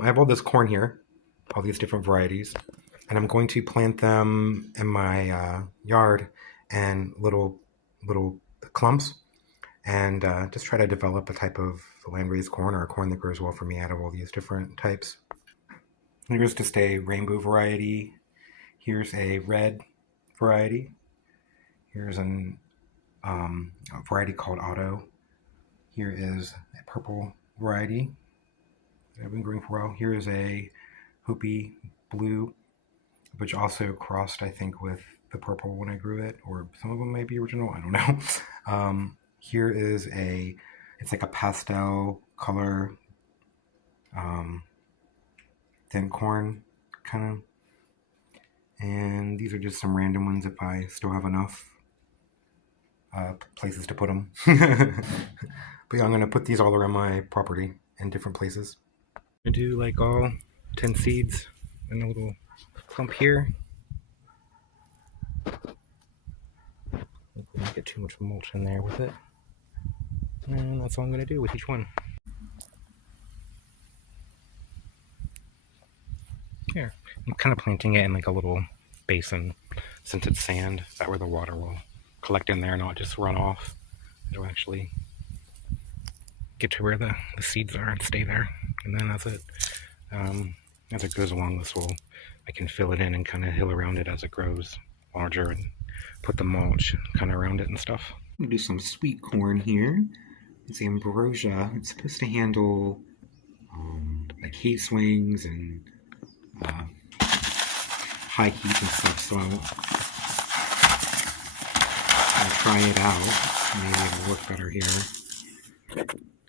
I have all this corn here, all these different varieties, and I'm going to plant them in my yard and little clumps, and just try to develop a type of land-raised corn or a corn that grows well for me out of all these different types. Here's just a rainbow variety. Here's a red variety. Here's a variety called Auto. Here is a purple variety that I've been growing for a while. Here is a Hopi Blue, which also crossed, I think, with the purple when I grew it, or some of them may be original. I don't know. Here is it's like a pastel color, thin corn, kind of. And these are just some random ones if I still have enough places to put them. But yeah, I'm going to put these all around my property in different places. I do like all 10 seeds in a little clump here. Don't get too much mulch in there with it. And that's all I'm going to do with each one. Here, I'm kind of planting it in like a little basin since it's sand. That way the water will collect in there, not just run off. It'll actually get to where the seeds are and stay there. And then that's it. As it goes along, I can fill it in and kind of hill around it as it grows larger and put the mulch kind of around it and stuff. I'm going to do some sweet corn here. It's ambrosia. It's supposed to handle like heat swings and high heat and stuff, so I'll try it out. Maybe it'll work better here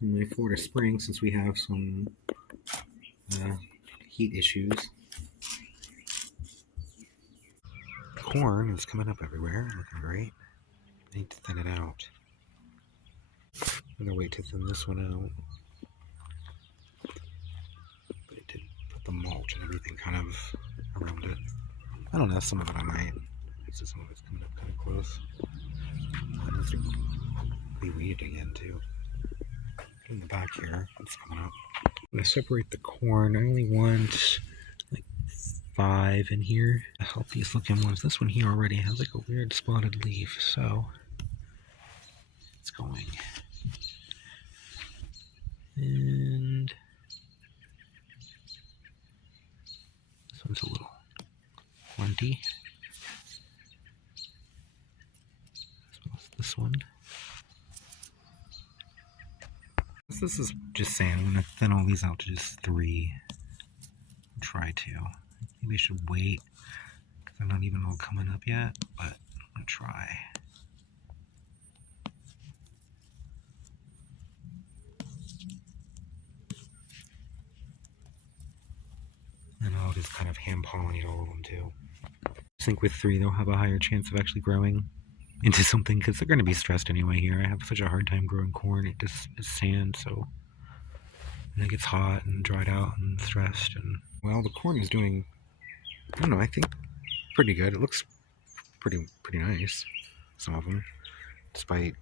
in my Florida spring, since we have some heat issues. Corn is coming up everywhere, looking great. I need to thin it out. I'm gonna wait to thin this one out. But it did put the mulch and everything kind of around it. I don't know, some of it I might. So some of it's coming up kind of close. That needs to be weeded again too. In the back here, it's coming up. I'm gonna separate the corn. I only want like 5 in here. The healthiest looking ones. This one here already has like a weird spotted leaf, so it's going. And this one's a little runty. As well as this one. This is just saying I'm going to thin all these out to just 3. Try to. Maybe I should wait because they're not even all coming up yet, but I'm going to try. And I'll just kind of hand pollinate all of them too. I think with 3 they'll have a higher chance of actually growing into something because they're going to be stressed anyway here. I have such a hard time growing corn. It just is sand, so and it gets hot and dried out and stressed. And well, the corn is doing, I don't know, I think pretty good. It looks pretty nice, some of them, despite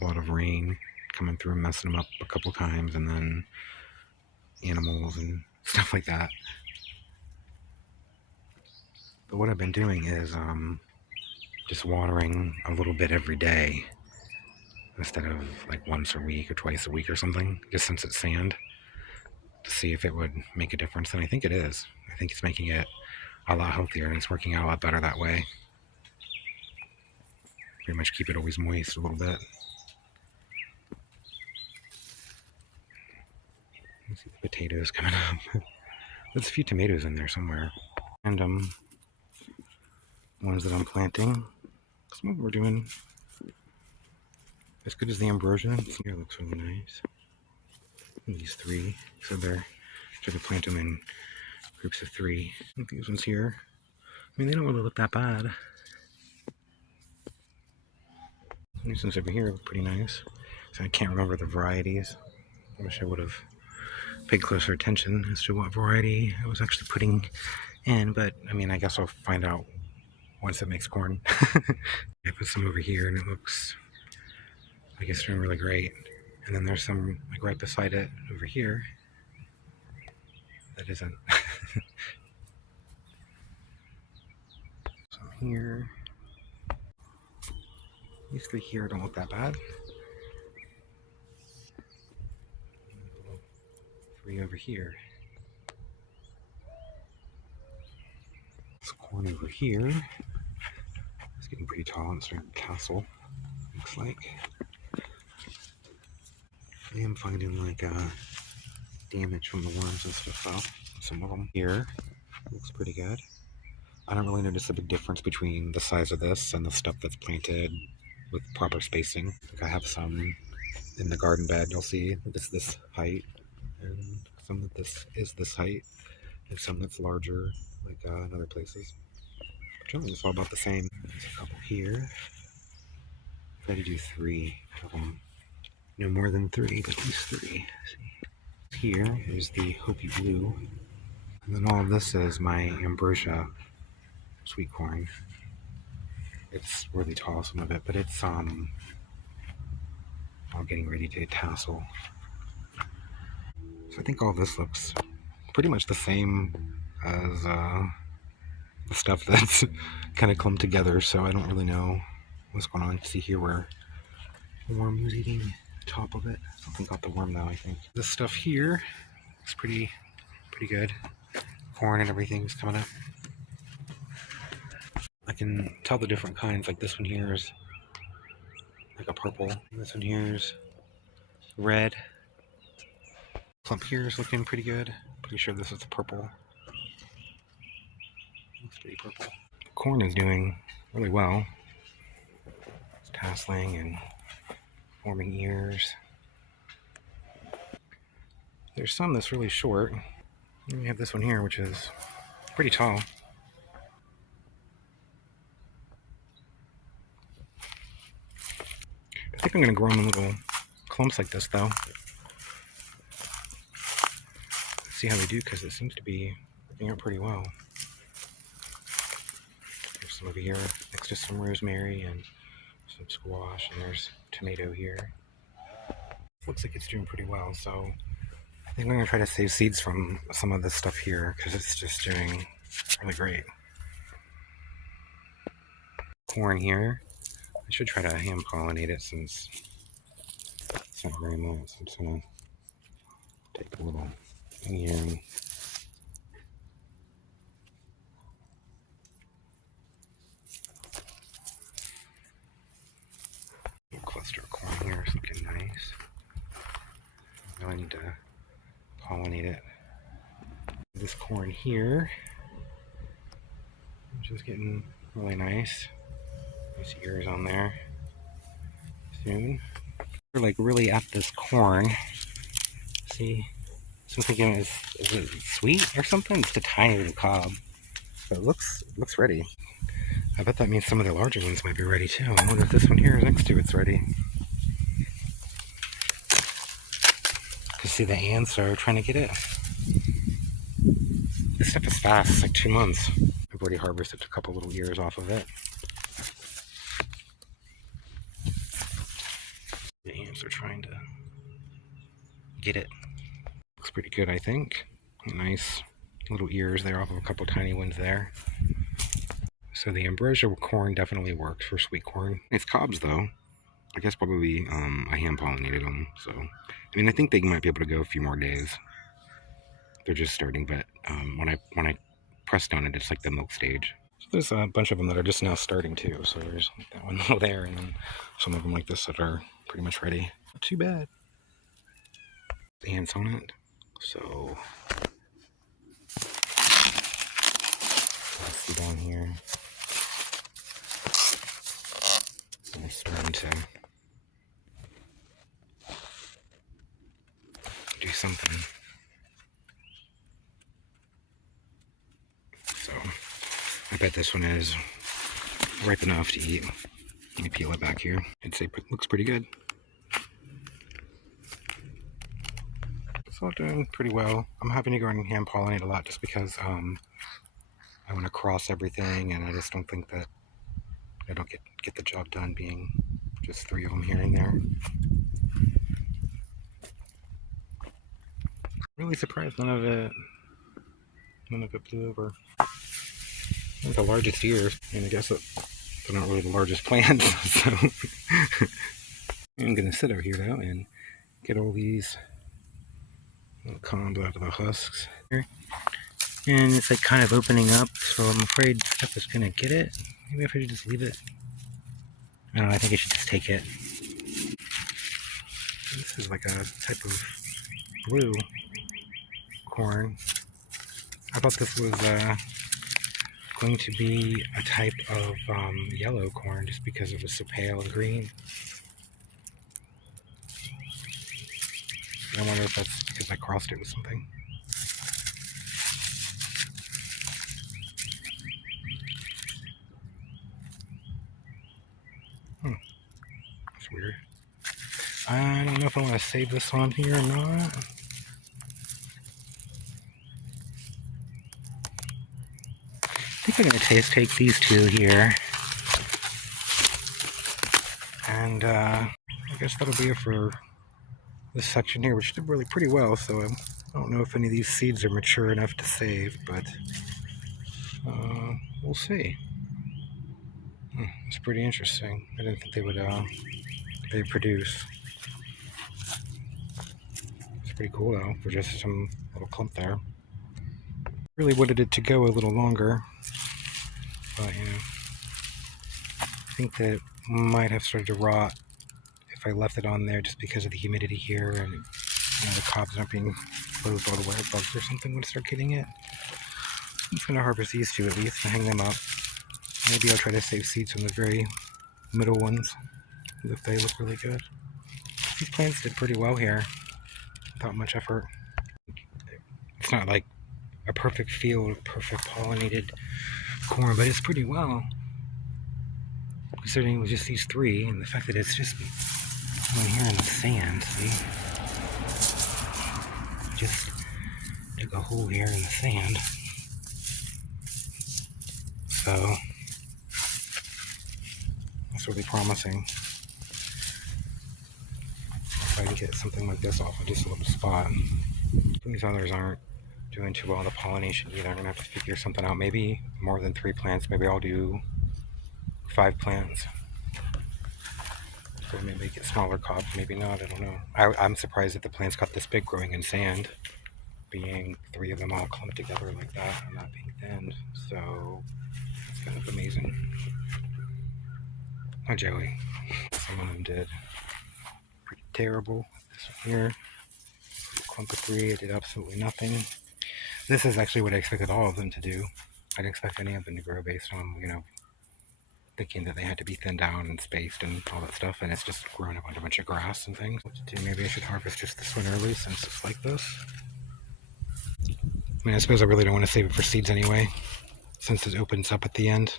a lot of rain coming through and messing them up a couple times, and then animals and stuff like that. But what I've been doing is just watering a little bit every day instead of like once a week or twice a week or something, just since it's sand, to see if it would make a difference. And I think it is. I think it's making it a lot healthier and it's working out a lot better that way. Pretty much keep it always moist a little bit. You see the potatoes coming up. There's a few tomatoes in there somewhere. Random ones that I'm planting. Some of them are doing as good as the ambrosia. This here looks really nice. And these 3, so they're trying to plant them in groups of 3. And these ones here, I mean, they don't really look that bad. These ones over here look pretty nice. So I can't remember the varieties. I wish I would have paid closer attention as to what variety I was actually putting in, but I mean, I guess I'll find out once it makes corn. I put some over here and it looks, I guess, doing really great. And then there's some like right beside it over here. that isn't. So here, these three here don't look that bad. Three over here. This corn over here. It's getting pretty tall. It's starting to castle, looks like. I am finding like damage from the worms and stuff though. Some of them here. Looks pretty good. I don't really notice a big difference between the size of this and the stuff that's planted with proper spacing. Like I have some in the garden bed, you'll see that it's this height, and some that this is this height, and some that's larger, like in other places. But generally it's all about the same. There's a couple here. Try to do 3 of them. No more than 3, but these 3. Here is the Hopi Blue. And then all of this is my ambrosia sweet corn. It's really tall, some of it, but it's all getting ready to tassel. So I think all this looks pretty much the same as the stuff that's kind of clumped together, so I don't really know what's going on. See here where the worm was eating the top of it. Something got the worm though, I think. This stuff here looks pretty good. Corn and everything's coming up. I can tell the different kinds, like this one here is like a purple. This one here is red. Clump here is looking pretty good. Pretty sure this is a purple. Looks pretty purple. The corn is doing really well. It's tasseling and forming ears. There's some that's really short. And we have this one here, which is pretty tall. I think I'm going to grow them in little clumps like this, though. See how they do, because it seems to be working out pretty well. There's some over here next to some rosemary and some squash, and there's tomato here. Looks like it's doing pretty well, so I think I'm going to try to save seeds from some of this stuff here, because it's just doing really great. Corn here. I should try to hand pollinate it since it's not very much. I'm just going to take a little thing here and a cluster of corn here is looking nice. Now I need to pollinate it. This corn here, which is getting really nice. Nice ears on there. Soon. We're like really at this corn. See? So I'm thinking, is it sweet or something? It's a tiny little cob. But it looks ready. I bet that means some of the larger ones might be ready too. I wonder if this one here next to it's ready. Because see, the ants are trying to get it. This stuff is fast. It's like 2 months. I've already harvested a couple little ears off of it. The ants are trying to get it. Looks pretty good, I think. Nice little ears there off of a couple tiny ones there. So the ambrosia corn definitely worked for sweet corn. It's cobs though. I guess probably I hand pollinated them. So I mean, I think they might be able to go a few more days. They're just starting, but when I press down it, it's like the milk stage. So there's a bunch of them that are just now starting too. So there's like that one little there, and then some of them like this that are pretty much ready. Not too bad. The ants on it. So let's see down here. I'm starting to do something. So I bet this one is ripe enough to eat. Let me peel it back here. I'd say it looks pretty good. It's all doing pretty well. I'm having to go and hand pollinate a lot just because I want to cross everything, and I just don't think that I don't get the job done being just 3 of them here and there. Really surprised none of it None of it blew over. They're the largest ears, and I guess they're not really the largest plants, so I'm gonna sit over here now and get all these little combs out of the husks. And it's like kind of opening up, so I'm afraid stuff is gonna get it. Maybe if I should just leave it. I don't know, I think I should just take it. This is like a type of blue corn. I thought this was going to be a type of yellow corn just because it was so pale and green. I wonder if that's because I crossed it with something. That's weird. I don't know if I want to save this on here or not. I think I'm going to take these two here. And I guess that'll be it for this section here, which did really pretty well. So I don't know if any of these seeds are mature enough to save, but we'll see. It's pretty interesting. I didn't think they would produce. It's pretty cool though, for just some little clump there. Really wanted it to go a little longer, but you know, I think that it might have started to rot if I left it on there just because of the humidity here, and the cobs aren't being closed all the way. Bugs or something would start getting it. I'm just gonna harvest these two at least and hang them up. Maybe I'll try to save seeds from the very middle ones if they look really good. These plants did pretty well here without much effort. It's not like a perfect field, perfect pollinated corn, but it's pretty well, considering it was just these three, and the fact that it's just going here in the sand. See, just dug a hole here in the sand, so that's really promising. If I can get something like this off of just a little spot. These others aren't doing too well the pollination either. I'm gonna have to figure something out. Maybe more than 3 plants. Maybe I'll do 5 plants. So maybe get smaller cobs. Maybe not. I don't know. I'm surprised that the plants got this big growing in sand, being 3 of them all clumped together like that and not being thinned. So it's kind of amazing. Oh, Joey. Some of them did pretty terrible. This one here, clump of 3, it did absolutely nothing. This is actually what I expected all of them to do. I didn't expect any of them to grow based on, thinking that they had to be thinned down and spaced and all that stuff, and it's just grown up on a bunch of grass and things. What to do? Maybe I should harvest just this one early since it's like this. I mean, I suppose I really don't want to save it for seeds anyway, since it opens up at the end.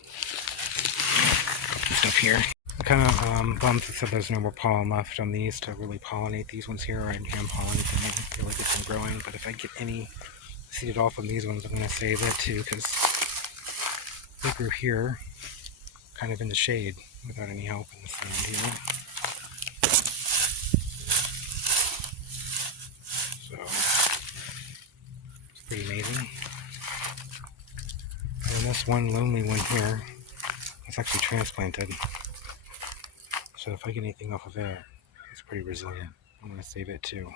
Stuff here. I'm kind of bummed that there's no more pollen left on these to really pollinate these ones here. I hand pollinate them and really get them growing, but if I get any seeded off from these ones, I'm going to save it too, because they grew here, kind of in the shade, without any help in the sand here. So, it's pretty amazing. And this one lonely one here, it's actually transplanted. So if I get anything off of it, it's pretty resilient. I'm going to save it too.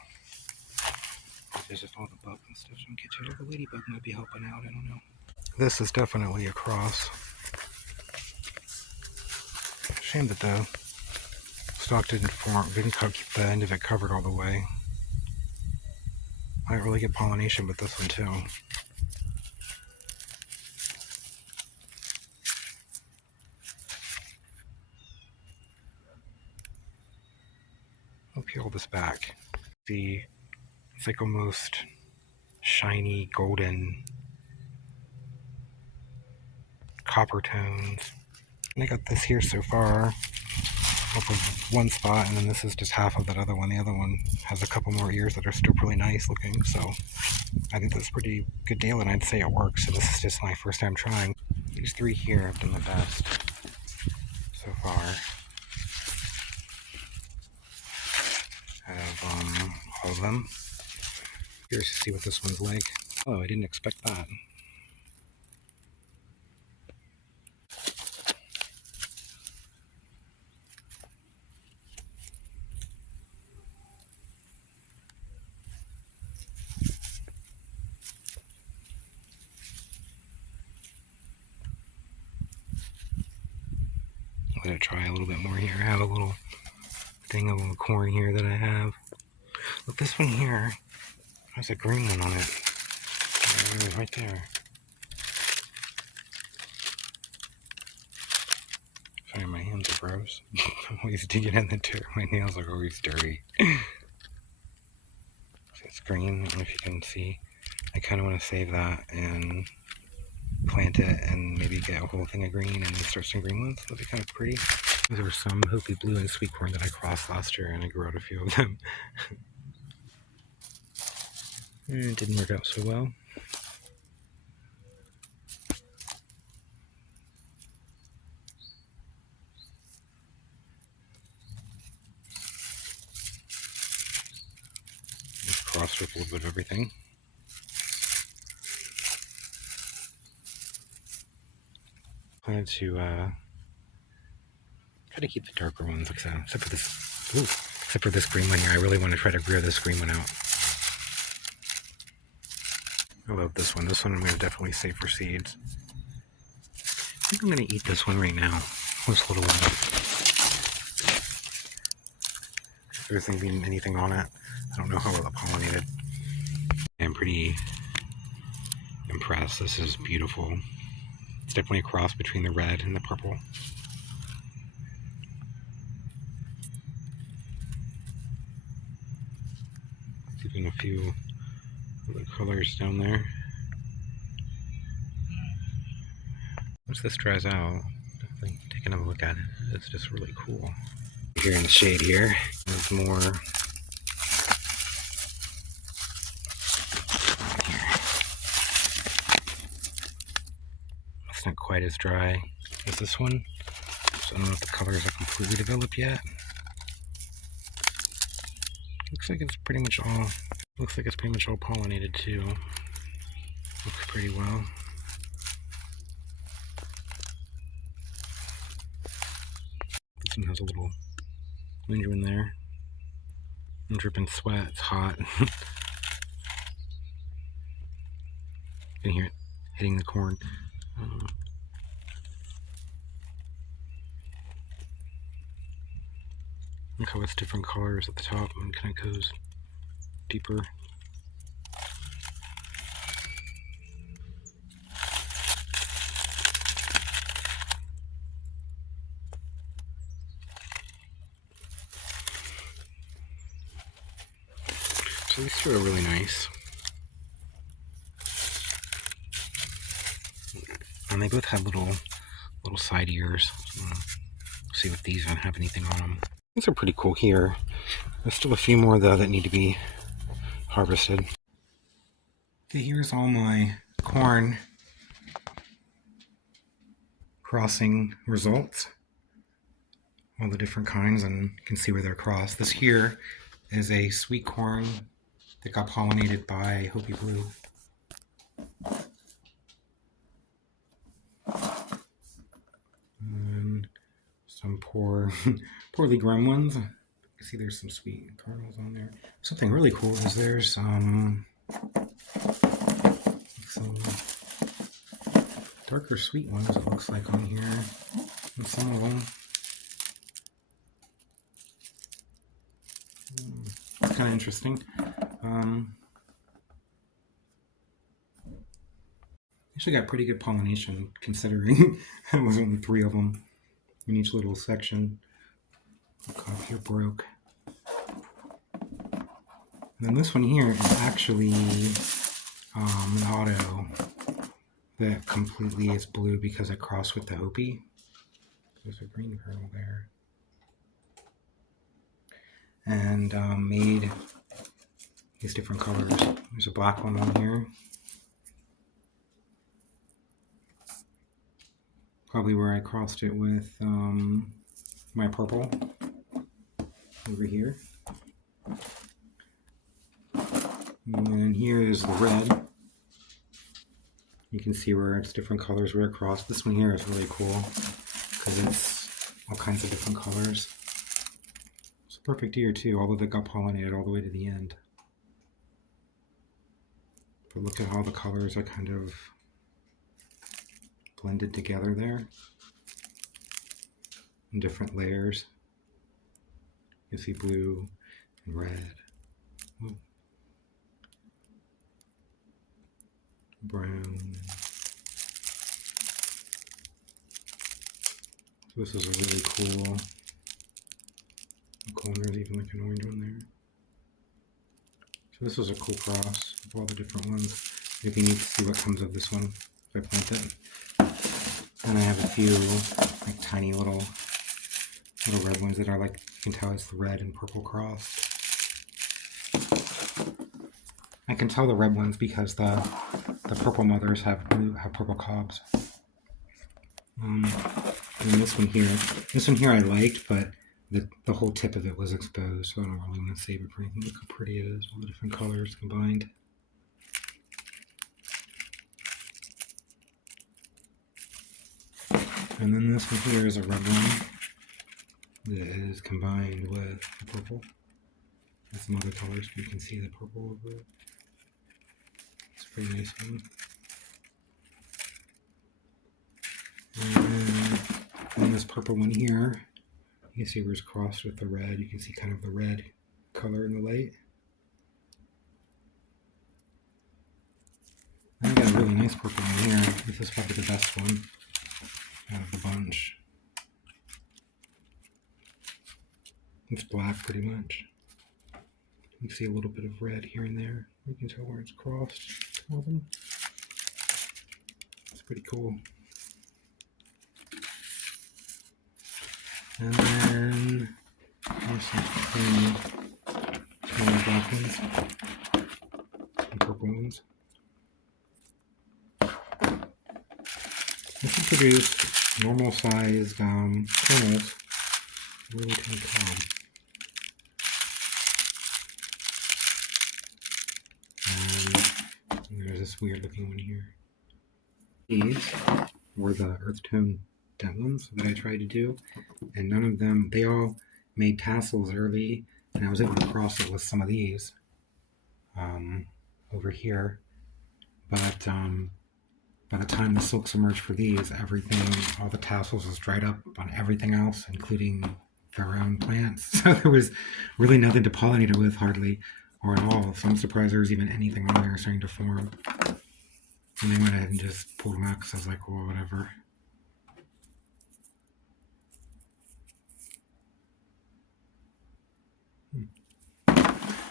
There's just all the bugs and stuff don't get to it. The ladybug might be helping out, I don't know. This is definitely a cross. Shame that the stalk didn't keep the end of it covered all the way. I don't really get pollination with this one too. I'll peel this back. See, it's like almost shiny golden copper tones. And I got this here so far off of one spot, and then this is just half of that other one. The other one has a couple more ears that are still really nice looking, so I think that's a pretty good deal, and I'd say it works. So this is just my first time trying. These 3 here have done the best so far out of all of them. Curious to see what this one's like. Oh, I didn't expect that. let it dry a little bit more here. I have a little thing, a little corn here that I have. Look, this one here has a green one on it. Right there. Sorry, my hands are gross. I'm always digging in the dirt. My nails are always dirty. It's green, I don't know if you can see. I kind of want to save that and plant it and maybe get a whole thing of green and start some green ones. That'd be kind of pretty. There were some Hopi Blue and sweet corn that I crossed last year and I grew out a few of them. It didn't work out so well. Just crossed with a little bit of everything. Plan to try to keep the darker ones, except for this. Ooh, except for this green one here. I really want to try to rear this green one out. I love this one. This one I'm going to definitely save for seeds. I think I'm going to eat this one right now. This little one. If there's anything on it, I don't know how well it pollinated. I'm pretty impressed. This is beautiful. It's definitely a cross between the red and the purple. There's even a few other colors down there. Once this dries out, definitely take another look at it. It's just really cool. Here in the shade here, there's more. It's not quite as dry as this one, so I don't know if the colors are completely developed yet. Looks like it's pretty much all. Looks like it's pretty much all pollinated too. Looks pretty well. This one has a little window in there. I'm dripping sweat. It's hot. You can hear it hitting the corn. Look how it's different colors at the top and kind of goes deeper. So these two are really nice. And they both have little side ears. So see if these don't have anything on them. These are pretty cool here. There's still a few more though that need to be harvested. Okay, here's all my corn crossing results. All the different kinds, and you can see where they're crossed. This here is a sweet corn that got pollinated by Hopi Blue. And some poorly grown ones. You can see there's some sweet kernels on there. Something really cool is there's some darker sweet ones, it looks like, on here. And some of them. It's kind of interesting. Actually got pretty good pollination considering there was only 3 of them in each little section. The cup here broke. And then this one here is actually an auto that completely is blue because I crossed with the Hopi. There's a green kernel there. And made these different colors. There's a black one on here. Probably where I crossed it with my purple over here. And then here is the red. You can see where it's different colors where it crossed. This one here is really cool because it's all kinds of different colors. It's a perfect year too, although they got pollinated all the way to the end. But look at how the colors are kind of blended together there. in different layers. You see blue and red, brown. So this is a really cool. There's even like an orange one there. So this is a cool cross of all the different ones. It'd be neat to see what comes of this one if I plant it. And I have a few like tiny little red ones that are like, you can tell it's the red and purple crossed. I can tell the red ones because the purple mothers have purple cobs. And this one here I liked, but the whole tip of it was exposed, so I don't really want to save it for anything. Look how pretty it is, all the different colors combined. And then this one here is a red one that is combined with the purple. And some other colors, but you can see the purple over it. It's a pretty nice one. And then this purple one here, you can see where it's crossed with the red. You can see kind of the red color in the light. And I got a really nice purple one here. This is probably the best one out of the bunch. It's black pretty much. You can see a little bit of red here and there. You can tell where it's crossed. It's pretty cool. And then there's some smaller black ones and purple ones. This will produce normal sized kernels, really tiny cob. And there's this weird looking one here. These were the earth tone dent ones that I tried to do, and none of them, they all made tassels early, and I was able to cross it with some of these over here, but by the time the silks emerged for these, everything, all the tassels was dried up on everything else, including their own plants. So there was really nothing to pollinate it with, hardly, or at all. So I'm surprised there was even anything on there starting to form. And I went ahead and just pulled them out because I was like, well, whatever.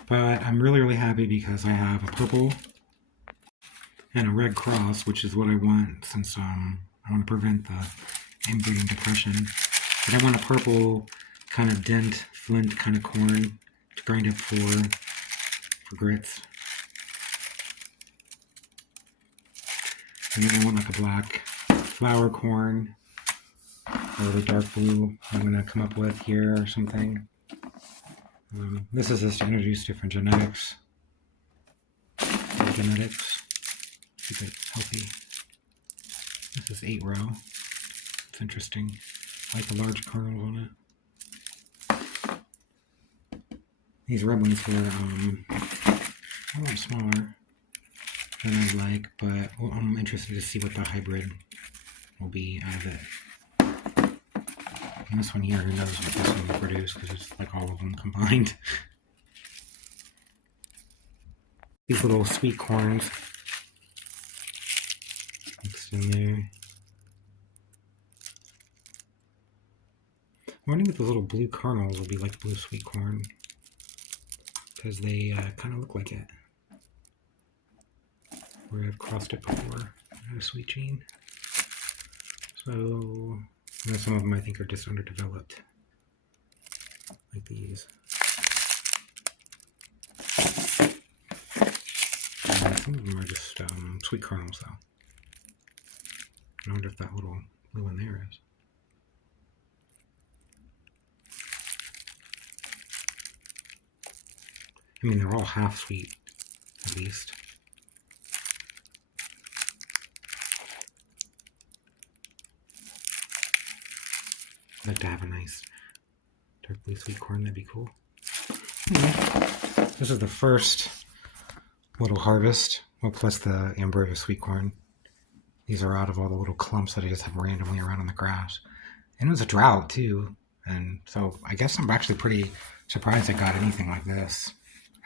But I'm really, really happy because I have a purple and a red cross, which is what I want since I want to prevent the inbreeding depression. But I want a purple kind of dent, flint kind of corn to grind up for grits. And then I want like a black flower corn or the dark blue I'm going to come up with here or something. This is just to introduce different genetics. Keep it healthy. This is 8 row. It's interesting. I like the large kernels on it. These red ones were a little smaller than I'd like, but I'm interested to see what the hybrid will be out of it. And this one here, who knows what this one will produce, because it's like all of them combined. These little sweet corns mixed in there. I'm wondering if the little blue kernels will be like blue sweet corn, because they kind of look like it. Where I've crossed it before. I have a sweet gene. So some of them I think are just underdeveloped, like these. And some of them are just sweet kernels, though. I wonder if that little blue one there is. I mean, they're all half sweet, at least. I'd like to have a nice dark blue sweet corn, that'd be cool. Anyway, this is the first little harvest, well, plus the ambrosia sweet corn. These are out of all the little clumps that I just have randomly around on the grass. And it was a drought too. And so I guess I'm actually pretty surprised I got anything like this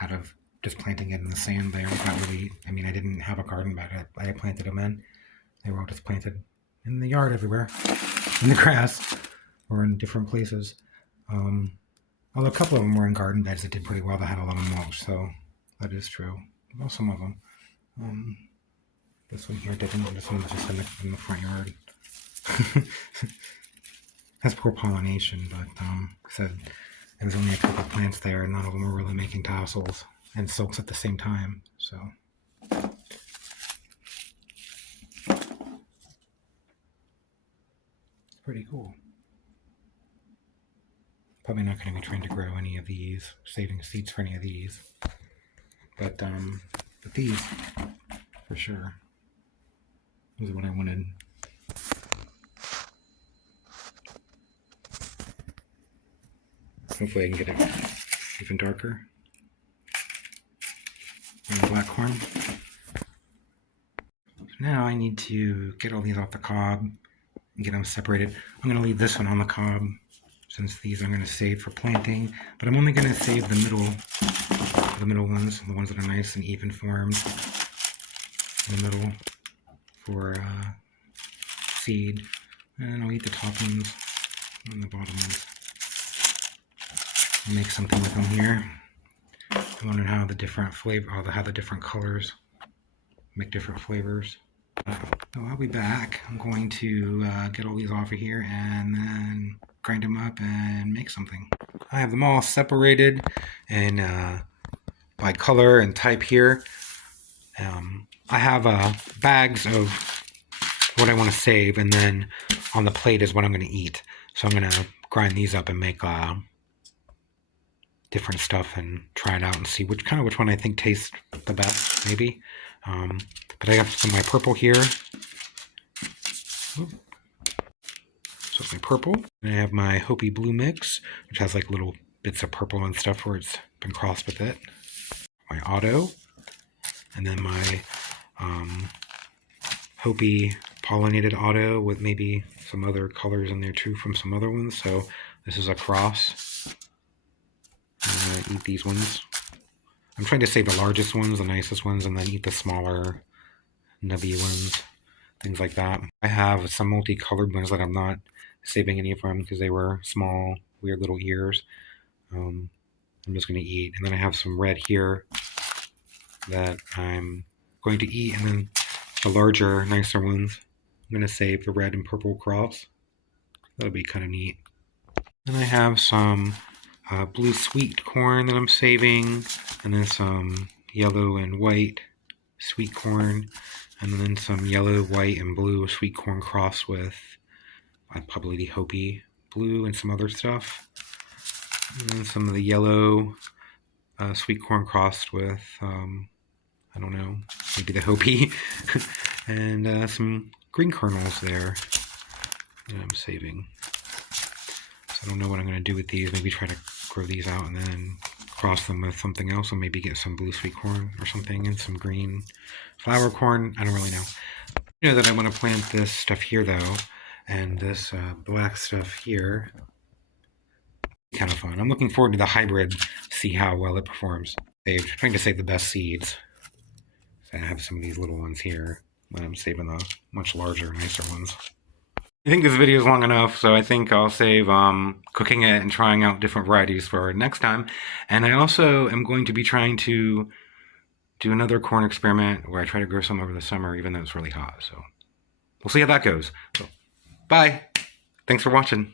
out of just planting it in the sand there. Not really, I mean, I didn't have a garden bed. I planted them in. They were all just planted in the yard everywhere, in the grass, or in different places. Although a couple of them were in garden beds that did pretty well, that had a lot of mulch, so that is true. Well, some of them. This one here didn't. This one was just in the front yard. Has poor pollination, but said there was only a couple of plants there, and none of them were really making tassels and silks at the same time. So pretty cool. Probably not going to be trying to grow any of these, saving seeds for any of these, but these for sure. These are what I wanted. Hopefully I can get it even darker. And black corn. So now I need to get all these off the cob and get them separated. I'm going to leave this one on the cob since these I'm going to save for planting, but I'm only going to save the middle ones, the ones that are nice and even formed in the middle for seed, and I'll eat the top ones and the bottom ones. I'll make something with them here. I wonder how the different how the different colors make different flavors. So I'll be back. I'm going to get all these off of here and then grind them up and make something. I have them all separated and by color and type here. I have bags of what I want to save, and then on the plate is what I'm going to eat. So I'm going to grind these up and make different stuff and try it out and see which one I think tastes the best, maybe. But I have some of my purple here. Ooh. So my purple. And I have my Hopi blue mix, which has like little bits of purple and stuff where it's been crossed with it. My auto. And then my Hopi pollinated auto with maybe some other colors in there too from some other ones. So this is a cross. I'm going to eat these ones. I'm trying to save the largest ones, the nicest ones, and then eat the smaller, nubby ones, things like that. I have some multicolored ones that I'm not saving any from because they were small, weird little ears. I'm just going to eat. And then I have some red here that I'm going to eat, and then the larger, nicer ones, I'm going to save the red and purple cross. That'll be kind of neat. And I have some blue sweet corn that I'm saving, and then some yellow and white sweet corn, and then some yellow, white, and blue sweet corn crossed with probably the Hopi blue and some other stuff. And then some of the yellow sweet corn crossed with, I don't know, maybe the Hopi, and some green kernels there that I'm saving. So I don't know what I'm going to do with these. Maybe try to grow these out and then cross them with something else, and maybe get some blue sweet corn or something and some green flower corn. I don't really know. You know that I want to plant this stuff here though, and this black stuff here. Kind of fun. I'm looking forward to the hybrid, see how well it performs. Trying to save the best seeds. So I have some of these little ones here, but I'm saving the much larger, nicer ones. I think this video is long enough, so I think I'll save cooking it and trying out different varieties for next time. And I also am going to be trying to do another corn experiment where I try to grow some over the summer, even though it's really hot. So we'll see how that goes. So, bye. Thanks for watching.